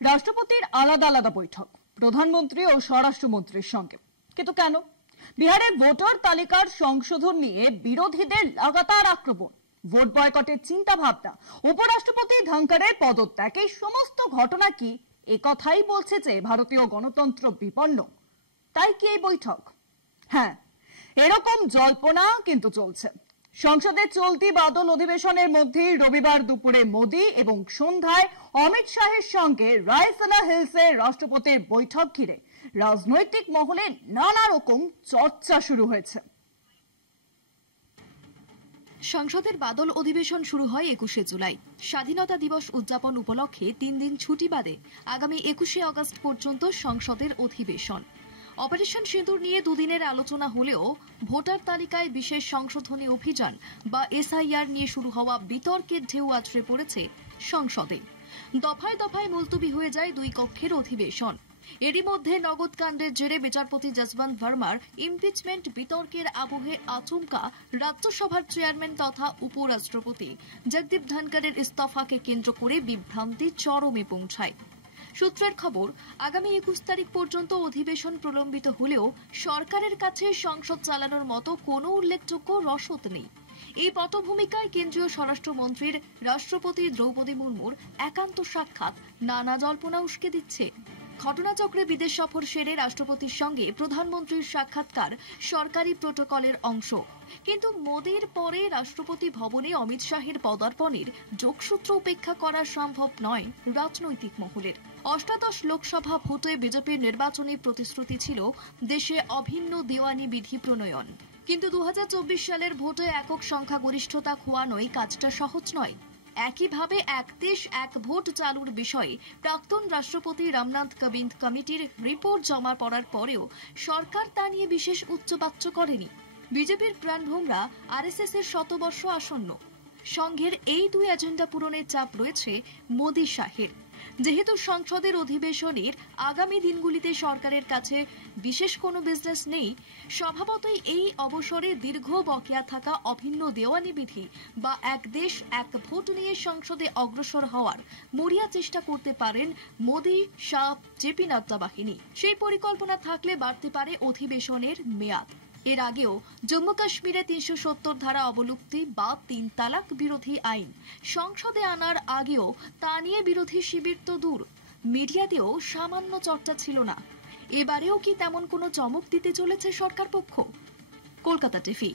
রাষ্ট্রপতির আলাদা আলাদা বৈঠক প্রধানমন্ত্রী ও স্বরাষ্ট্রমন্ত্রীর সঙ্গে। কিন্তু কেন? বিহারের ভোটার তালিকার সংশোধন নিয়ে বিরোধীদের লাগাতার আক্রমণ, ভোট বয়কটের চিন্তা ভাবনা, উপরাষ্ট্রপতি ধনখড়ের পদত্যাগ, এই সমস্ত ঘটনা কি একথাই বলছে যে ভারতীয় গণতন্ত্র বিপন্ন? তাই কি এই বৈঠক? হ্যাঁ, এরকম জল্পনা কিন্তু চলছে। সংসদের চলতি বাদল অধিবেশনের মধ্যেই রবিবার দুপুরে মোদী এবং সন্ধ্যায় অমিত শাহের সঙ্গে রায়সিনা হিলসে রাষ্ট্রপতির বৈঠক ঘিরে রাজনৈতিক মহলে নানা রকম চর্চা শুরু হয়েছে। সংসদের বাদল অধিবেশন শুরু হয় 21শে জুলাই। স্বাধীনতা দিবস উদযাপন উপলক্ষে 3 দিন ছুটি বাদে আগামী 21শে আগস্ট পর্যন্ত সংসদের অধিবেশন। অপারেশন সিঁদুর নিয়ে দুদিনের আলোচনা হলেও ভোটার তালিকায় বিশেষ সংশোধনী অভিযান বা এসআইআর নিয়ে শুরু হওয়া বিতর্কের ঢেউ আছড়ে পড়েছে সংসদে। দফায় দফায় মুলতবি হয়ে যায় 2 কক্ষের অধিবেশন। এরই মধ্যে নগদ কাণ্ডের জেরে বিচারপতি যশবন্ত ভার্মার ইমপিচমেন্ট বিতর্কের আবহে আচমকা রাজ্যসভার চেয়ারম্যান তথা উপরাষ্ট্রপতি জগদীপ ধনখড়ের ইস্তফাকে কেন্দ্র করে বিভ্রান্তি চরমে পৌঁছায়। সূত্রের খবর, আগামী 21 তারিখ পর্যন্ত অধিবেশন প্রলম্বিত হলেও সরকারের কাছে সংসদ চালানোর মতো কোনো উল্লেখযোগ্য রসদ নেই। এই পটভূমিকায় কেন্দ্রীয় স্বরাষ্ট্রমন্ত্রীর রাষ্ট্রপতি দ্রৌপদী মুর্মুর একান্ত সাক্ষাৎ নানা জল্পনা উস্কে দিচ্ছে। ঘটনাচক্রে বিদেশ সফর সেরে রাষ্ট্রপতির সঙ্গে প্রধানমন্ত্রীর সাক্ষাৎকার সরকারি প্রোটোকলের অংশ। কিন্তু মোদির পরে রাষ্ট্রপতি ভবনে অমিত শাহের পদার্পণের যোগসূত্র উপেক্ষা করা সম্ভব নয় রাজনৈতিক মহলের। অষ্টাদশ লোকসভা ভোটে বিজেপির নির্বাচনী প্রতিশ্রুতি ছিল দেশে অভিন্ন দেওয়ানি বিধি প্রণয়ন। কিন্তু 2024 সালের ভোটে একক সংখ্যাগরিষ্ঠতা খোয়ানোই কাজটা সহজ নয়। একইভাবে এক দেশ এক ভোট চালুর বিষয়ে প্রাক্তন রাষ্ট্রপতি রামনাথ কোবিন্দ কমিটির রিপোর্ট জমা পড়ার পরেও সরকার তা নিয়ে বিশেষ উচ্চবাচ্য করেনি। বিজেপির প্রাণভোমরা আরএসএস এর শতবর্ষ আসন্ন। সংঘের এই 2 এজেন্ডা পূরণের চাপ রয়েছে মোদী শাহের। যেহেতু সংসদের অধিবেশনের আগামী দিনগুলিতে সরকারের কাছে বিশেষ কোনো বিজনেস নেই, স্বভাবতই এই অবসরে দীর্ঘ বকেয়া থাকা অভিন্ন দেওয়ানি বিধি বা এক দেশ এক ভোট নিয়ে সংসদে অগ্রসর হওয়ার মরিয়া চেষ্টা করতে পারেন মোদী, শাহ, জেপি নাড্ডা বাহিনী। সেই পরিকল্পনা থাকলে বাড়তে পারে অধিবেশনের মেয়াদ। এর আগেও জম্মু কাশ্মীরে 370 ধারা অবলুপ্তি বা 3 তালাক বিরোধী আইন সংসদে আনার আগেও তা নিয়ে বিরোধী শিবির তো দূর, মিডিয়াতেও সামান্য চর্চা ছিল না। এবারেও কি তেমন কোনো চমক দিতে চলেছে সরকার পক্ষ? কলকাতা টিভি।